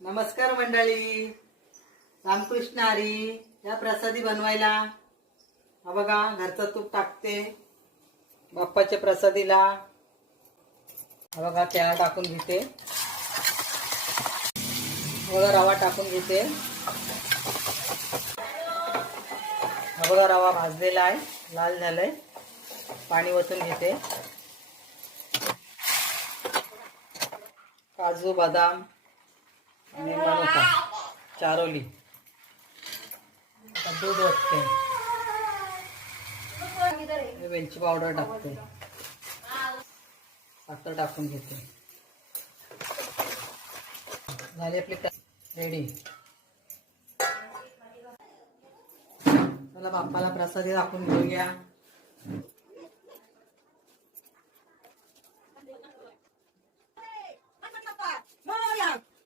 नमस्कार मंडळी, रामकृष्ण हरी. या प्रसादी बनवायला हा बघा घरचं तूप टाकते बाप्पाच्या प्रसादीला. हा बघा तेल टाकून घेते, बघा रवा टाकून घेते. हा बघा रवा भाजलेला आहे, लाल झालाय. पाणी ओतून घेते. काजू बदाम आणि मनुका चारोली, दूध ओतते, वेलची पावडर टाकते, साखर टाकून घेते. झाली आपली रेडी. चला बाप्पाला प्रसादी दाखवून घेऊया.